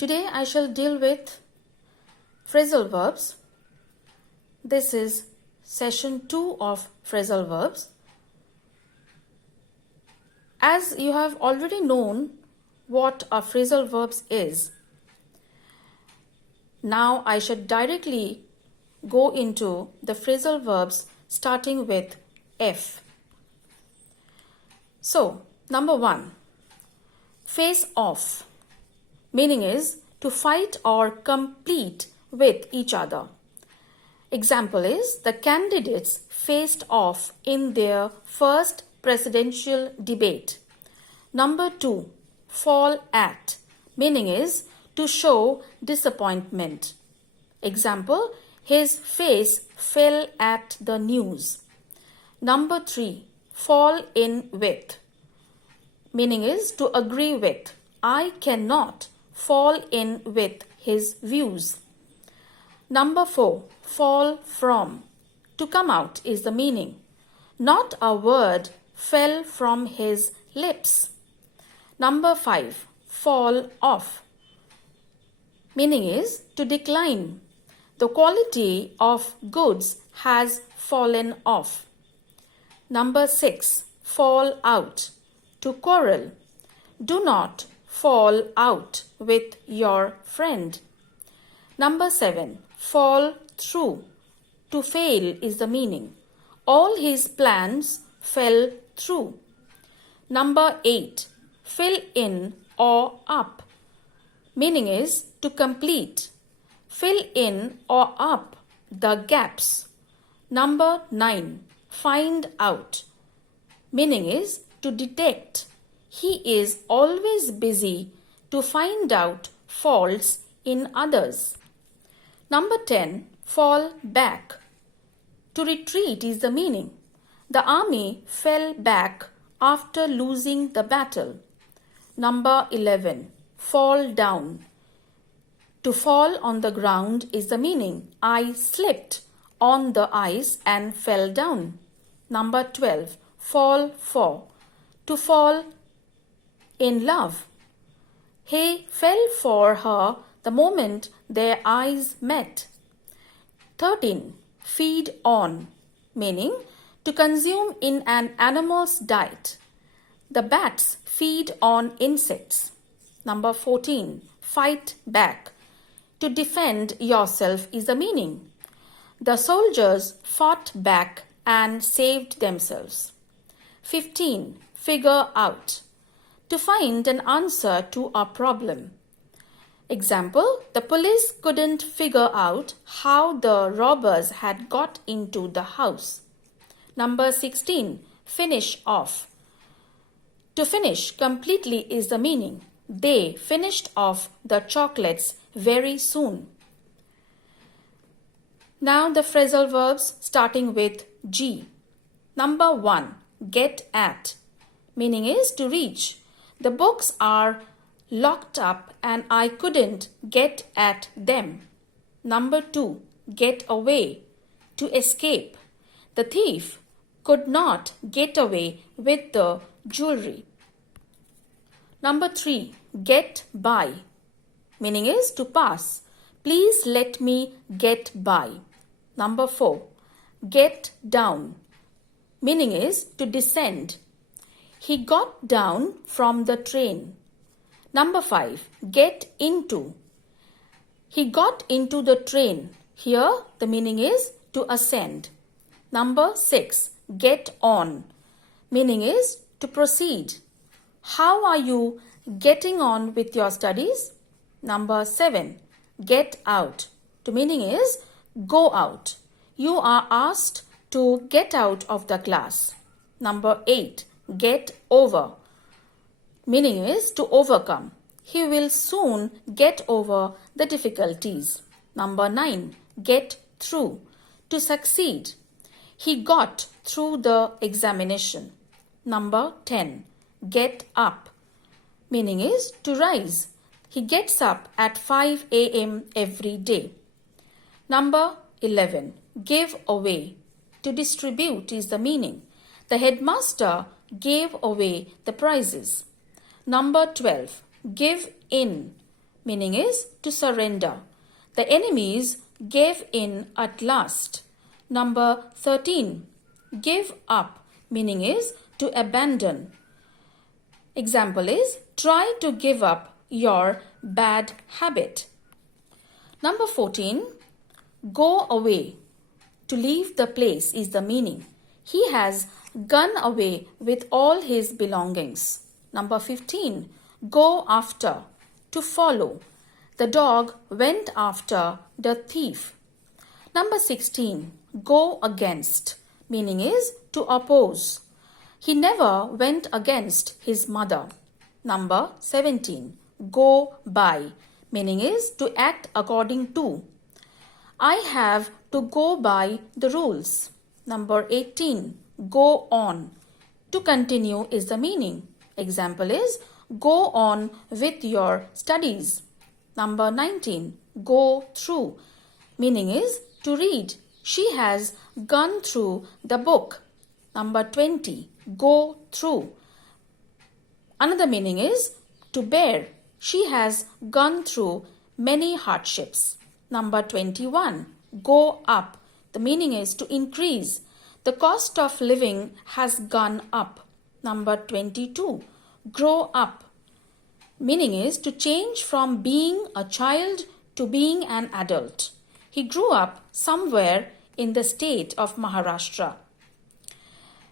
Today I shall deal with phrasal verbs. This is session 2 of phrasal verbs. As you have already known what a phrasal verbs is, now I should directly go into the phrasal verbs starting with F. So, number 1, face off. Meaning is to fight or compete with each other. Example is the candidates faced off in their first presidential debate. Number 2, fall at. Meaning is to show disappointment. Example, his face fell at the news. Number 3, fall in with. Meaning is to agree with. I cannot fall in with his views. Number 4, fall from. To come out is the meaning. Not a word fell from his lips. Number 5, fall off. Meaning is to decline. The quality of goods has fallen off. Number 6, fall out. To quarrel. Do not fall out with your friend. Number 7, fall through. To fail is the meaning. All his plans fell through. Number 8, fill in or up. Meaning is to complete. Fill in or up the gaps. Number 9, find out. Meaning is to detect. He is always busy to find out faults in others. Number 10, fall back. To retreat is the meaning. The army fell back after losing the battle. Number 11, fall down. To fall on the ground is the meaning. I slipped on the ice and fell down. Number 12, fall for. To fall in love. He fell for her the moment their eyes met. 13, feed on. Meaning to consume in an animal's diet. The bats feed on insects. Number 14, fight back. To defend yourself is the meaning. The soldiers fought back and saved themselves. 15, figure out. To find an answer to a problem. Example, the police couldn't figure out how the robbers had got into the house. Number 16, finish off. To finish completely is the meaning. They finished off the chocolates very soon. Now the phrasal verbs starting with G. Number 1, get at. Meaning is to reach. The books are locked up and I couldn't get at them. Number 2, get away. To escape. The thief could not get away with the jewelry. Number 3, get by. Meaning is to pass. Please let me get by. Number 4, get down. Meaning is to descend. He got down from the train. Number 5, get into. He got into the train. Here the meaning is to ascend. Number 6, get on. Meaning is to proceed. How are you getting on with your studies? Number 7, get out. The meaning is go out. You are asked to get out of the class. Number 8, get over. Meaning is to overcome. He will soon get over the difficulties. Number 9, get through. To succeed. He got through the examination. Number 10, get up. Meaning is to rise. He gets up at 5 a.m. every day. Number 11, give away. To distribute is the meaning. The headmaster gave away the prizes. Number 12, give in. meaning is to surrender. The enemies gave in at last. Number 13. Give up, meaning is to abandon. Example is try to give up your bad habit. Number 14. Go away. To leave the place is the meaning. He has gone away with all his belongings. Number 15. Go after. To follow. The dog went after the thief. Number 16. Go against. Meaning is to oppose. He never went against his mother. Number 17. Go by. Meaning is to act according to. I have to go by the rules. Number 18. Go on. To continue is the meaning. Example is go on with your studies. Number 19. Go through. Meaning is to read. She has gone through the book. Number 20. Go through. Another meaning is to bear. She has gone through many hardships. Number 21. Go up. The meaning is to increase. The cost of living has gone up. Number 22. Grow up. Meaning is to change from being a child to being an adult. He grew up somewhere in the state of Maharashtra.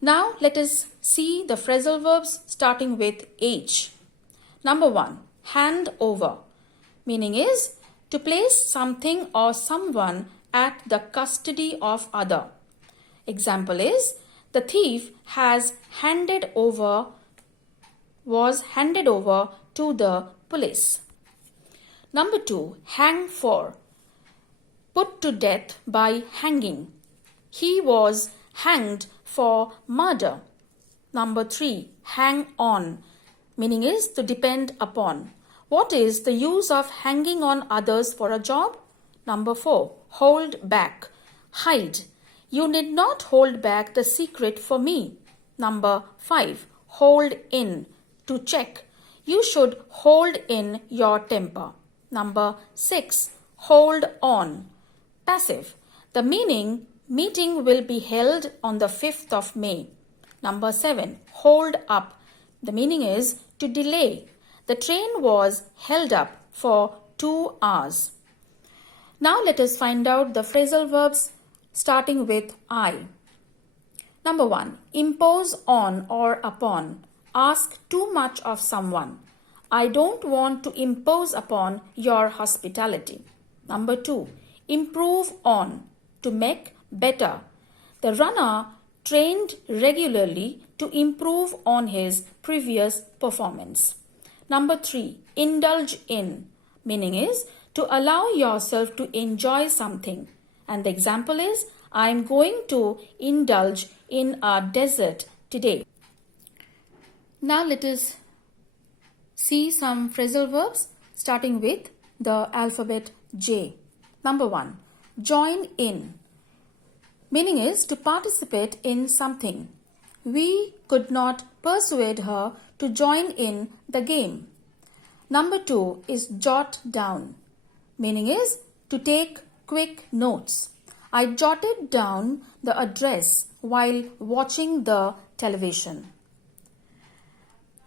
Now let us see the phrasal verbs starting with H. Number 1. Hand over. Meaning is to place something or someone at the custody of other. Example is the thief was handed over to the police. Number 2. Hang for. Put to death by hanging. He was hanged for murder. Number 3. Hang on. Meaning is to depend upon. What is the use of hanging on others for a job? Number 4. Hold back. Hide. You need not hold back the secret for me. Number 5. Hold in. To check. You should hold in your temper. Number 6. Hold on. Passive. The meeting will be held on the 5th of May. Number 7. Hold up. The meaning is to delay. The train was held up for 2 hours. Now let us find out the phrasal verbs starting with I. Number 1. Impose on or upon. Ask too much of someone. I don't want to impose upon your hospitality. Number 2. Improve on. To make better. The runner trained regularly to improve on his previous performance. Number 3. Indulge in. Meaning is to allow yourself to enjoy something. And the example is I am going to indulge in a dessert today. Now let us see some phrasal verbs starting with the alphabet J. Number 1. Join in. Meaning is to participate in something. We could not persuade her to join in the game. Number 2 is jot down. Meaning is to take quick notes. I jotted down the address while watching the television.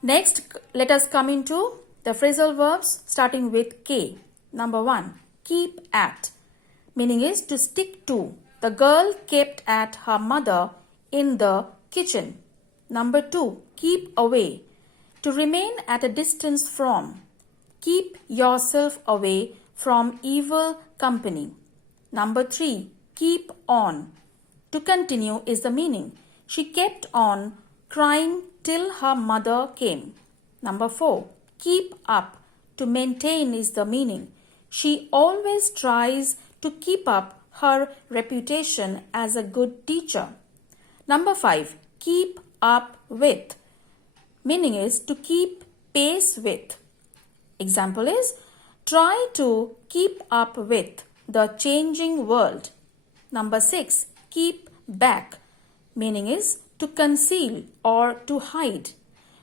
Next, let us come into the phrasal verbs starting with K. Number 1. Keep at. Meaning is to stick to. The girl kept at her mother in the kitchen. Number 2. Keep away. To remain at a distance from. Keep yourself away from evil company. Number 3. Keep on. To continue is the meaning. She kept on crying till her mother came. Number 4. Keep up. To maintain is the meaning. She always tries to keep up her reputation as a good teacher. Number 5. Keep up with. Meaning is to keep pace with. Example is try to keep up with the changing world. Number 6. Keep back. Meaning is to conceal or to hide.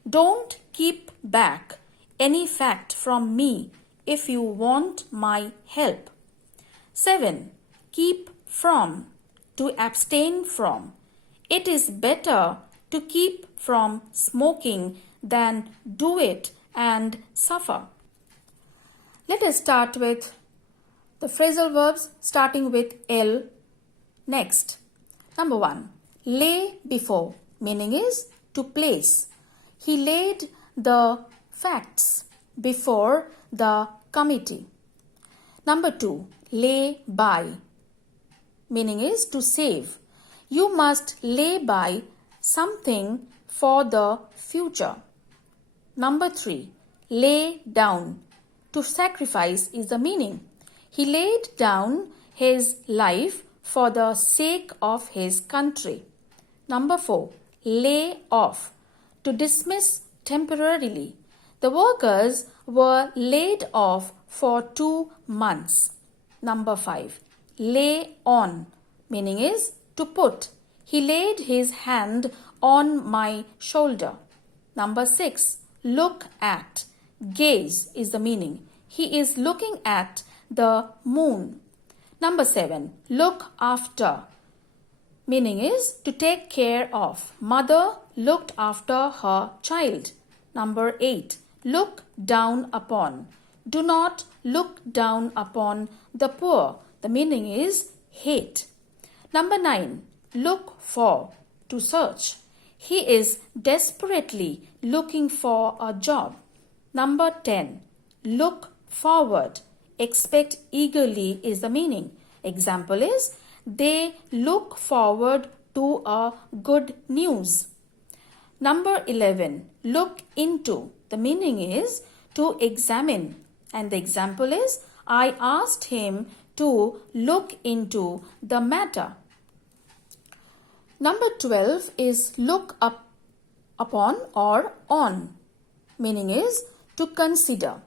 Don't keep back any fact from me if you want my help. 7. Keep from, to abstain from. It is better to keep from smoking than do it and suffer. Let us start with the phrasal verbs starting with L. Next. Number 1. Lay before, meaning is to place. He laid the facts before the committee. Number 2. Lay by, meaning is to save. You must lay by something for the future. Number 3. Lay down, to sacrifice is the meaning. He laid down his life for the sake of his country. Number 4. Lay off, to dismiss temporarily. The workers were laid off for 2 months. Number 5. Lay on, meaning is to put. He laid his hand on my shoulder. Number 6. Look at, gaze is the meaning. He is looking at the moon. Number 7. Look after, meaning is to take care of. Mother looked after her child. Number 8. Look down upon. Do not look down upon the poor. The meaning is hate. Number 9. Look for, to search. He is desperately looking for a job. Number 10. Look forward. Expect eagerly is the meaning. Example is, they look forward to a good news. Number 11. Look into. The meaning is to examine. And the example is, I asked him to look into the matter. Number 12 is look up upon or on. Meaning is to consider.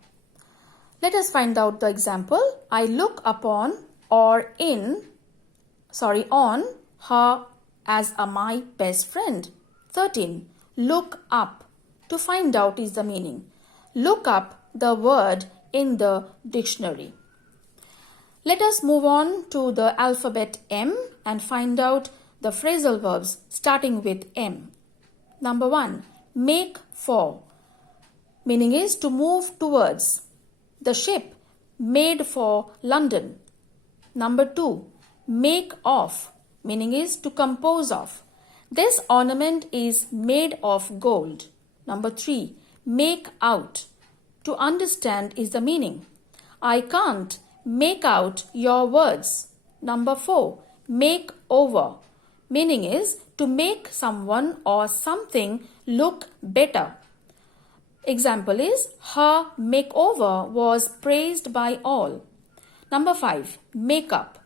Let us find out the example. I look upon or on her as my best friend. 13. Look up. To find out is the meaning. Look up the word in the dictionary. Let us move on to the alphabet M and find out the phrasal verbs starting with M. Number 1. Make for. Meaning is to move towards. The ship made for London. Number 2. Make of. Meaning is to compose of. This ornament is made of gold. Number 3. Make out. To understand is the meaning. I can't make out your words. Number 4. Make over. Meaning is to make someone or something look better. Example is, her makeover was praised by all. Number 5. Make up.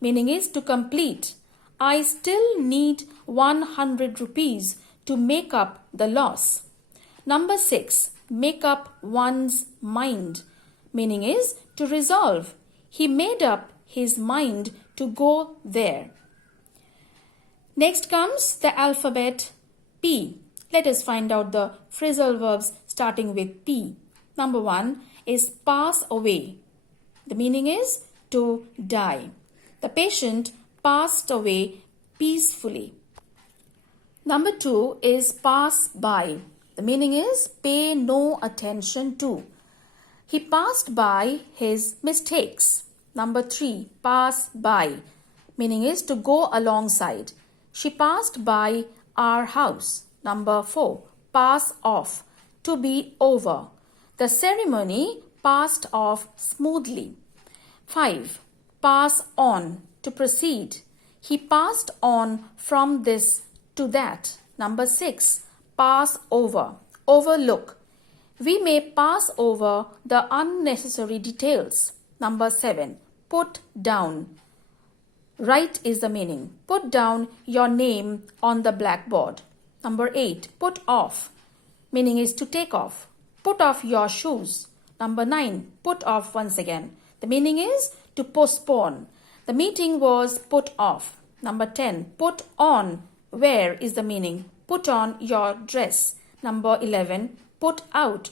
Meaning is to complete. I still need 100 rupees to make up the loss. Number 6. Make up one's mind. Meaning is to resolve. He made up his mind to go there. Next comes the alphabet P. Let us find out the phrasal verbs starting with P. Number 1 is pass away. The meaning is to die. The patient passed away peacefully. Number 2 is pass by. The meaning is pay no attention to. He passed by his mistakes. Number 3, pass by. Meaning is to go alongside. She passed by our house. Number 4, pass off. To be over. The ceremony passed off smoothly. 5, pass on. To proceed. He passed on from this to that. Number 6, pass over. Overlook. We may pass over the unnecessary details. Number 7, put down. Write is the meaning. Put down your name on the blackboard. Number 8, put off. Meaning is to take off. Put off your shoes. Number 9, put off once again. The meaning is to postpone. The meeting was put off. Number 10, put on. Wear is the meaning. Put on your dress. Number 11, put out.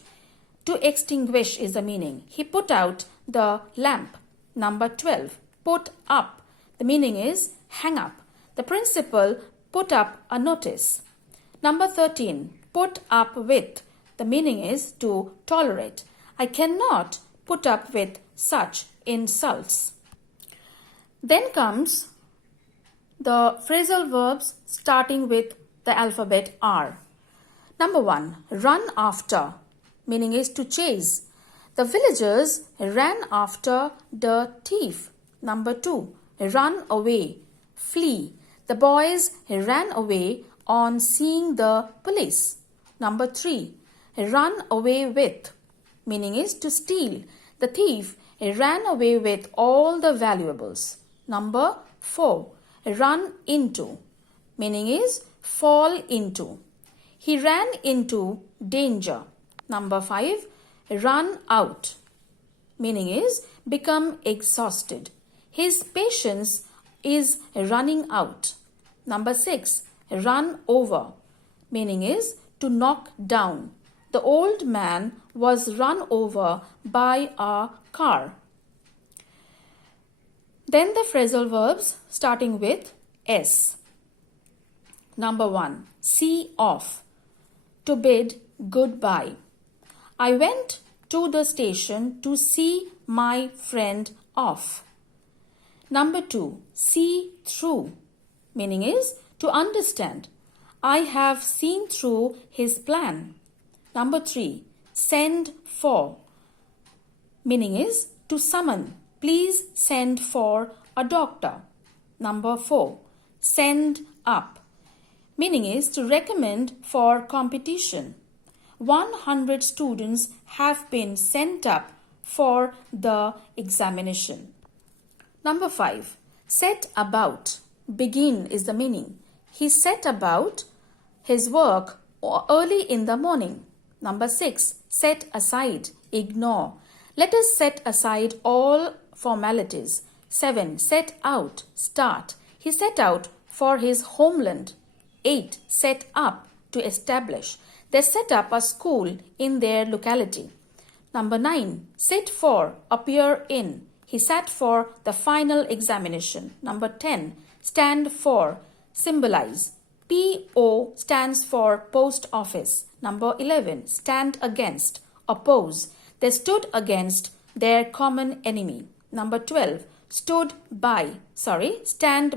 To extinguish is the meaning. He put out the lamp. Number 12. Put up. The meaning is hang up. The principal put up a notice. Number 13. Put up with. The meaning is to tolerate. I cannot put up with such insults. Then comes the phrasal verbs starting with the alphabet R. Number 1. Run after. Meaning is to chase. The villagers ran after the thief. Number 2. Run away. Flee. The boys ran away on seeing the police. Number 3. Run away with. Meaning is to steal. The thief ran away with all the valuables. Number 4. Run into. Meaning is fall into. He ran into danger. Number 5. Run out. Meaning is become exhausted. His patience is running out. Number 6. Run over. Meaning is to knock down. The old man was run over by a car. Then the phrasal verbs starting with S. Number 1. See off. To bid goodbye. I went to the station to see my friend off. Number 2. See through. Meaning is to understand. I have seen through his plan. Number 3. Send for. Meaning is to summon. Please send for a doctor. Number 4. Send up. Meaning is to recommend for competition. 100 students have been sent up for the examination. Number 5. Set about. Begin is the meaning. He set about his work early in the morning. Number 6. Set aside. Ignore. Let us set aside all formalities. 7. Set out. Start. He set out for his homeland. 8. Set up. To establish. They set up a school in their locality. Number 9. Sit for. Appear in. He sat for the final examination. Number 10. Stand for. Symbolize. PO stands for post office. Number 11. Stand against. Oppose. They stood against their common enemy. Number 12. Stand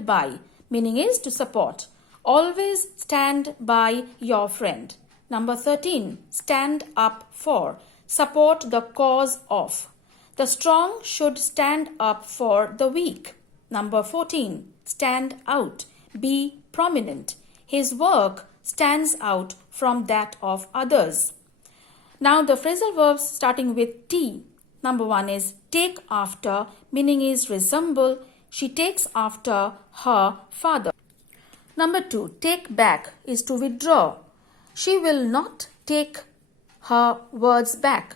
by. Meaning is to support. Always stand by your friend. Number 13. Stand up for. Support the cause of. The strong should stand up for the weak. Number 14. Stand out. Be prominent. His work stands out from that of others. Now the phrasal verbs starting with T. Number 1 is take after, meaning is resemble. She takes after her father. Number 2, take back is to withdraw. She will not take her words back.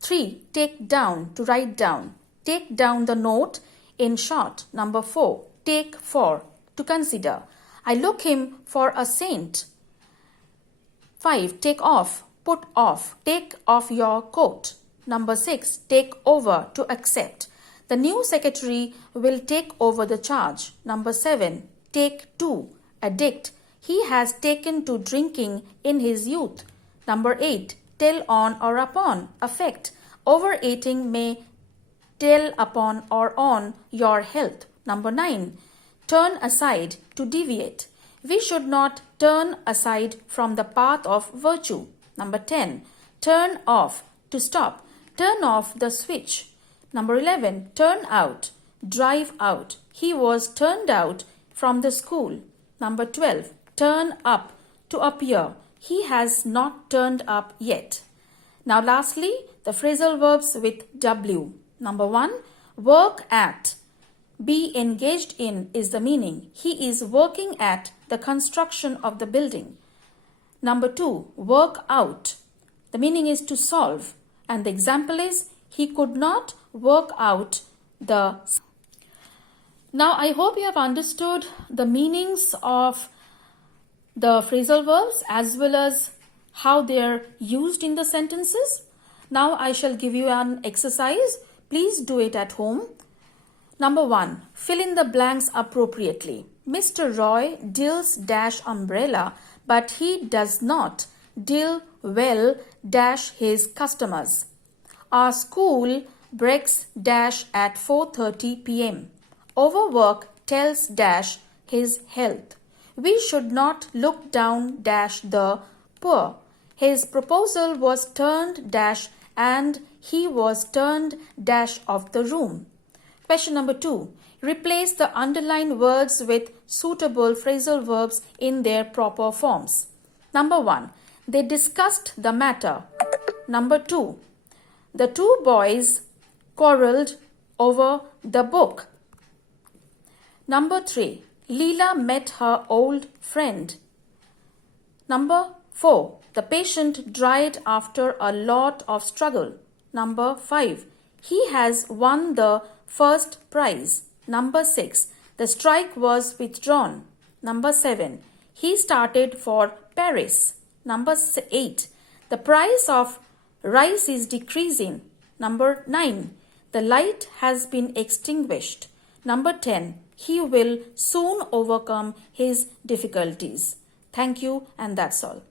3, take down, to write down. Take down the note in short. Number 4, take for, to consider. I look him for a saint. 5, take off, put off. Take off your coat. Number 6, take over, to accept. The new secretary will take over the charge. Number 7, take to, addict. He has taken to drinking in his youth. Number 8, tell on or upon, affect. Overeating may tell upon or on your health. Number 9, turn aside, to deviate. We should not turn aside from the path of virtue. Number 10, turn off, to stop. Turn off the switch. Number 11, turn out, drive out. He was turned out from the school. Number 12, turn up, to appear. He has not turned up yet. Now lastly, the phrasal verbs with W. Number 1, work at. Be engaged in is the meaning. He is working at the construction of the building. Number 2, work out. The meaning is to solve. And the example is, he could not work out the... Now I hope you have understood the meanings of the phrasal verbs as well as how they are used in the sentences. Now I shall give you an exercise. Please do it at home. Number 1. Fill in the blanks appropriately. Mr. Roy deals dash umbrella, but he does not deal well dash his customers. Our school breaks dash at 4:30 p.m. Overwork tells dash his health. We should not look down dash the poor. His proposal was turned dash and he was turned dash of the room. Question number 2. Replace the underlined words with suitable phrasal verbs in their proper forms. Number 1. They discussed the matter. Number 2. The two boys quarreled over the book. Number 3. Leela met her old friend. Number 4. The patient died after a lot of struggle. Number 5. He has won the first prize. Number 6. The strike was withdrawn. Number 7. He started for Paris. Number 8. The price of rice is decreasing. Number 9. The light has been extinguished. Number 10. He will soon overcome his difficulties. Thank you, and that's all.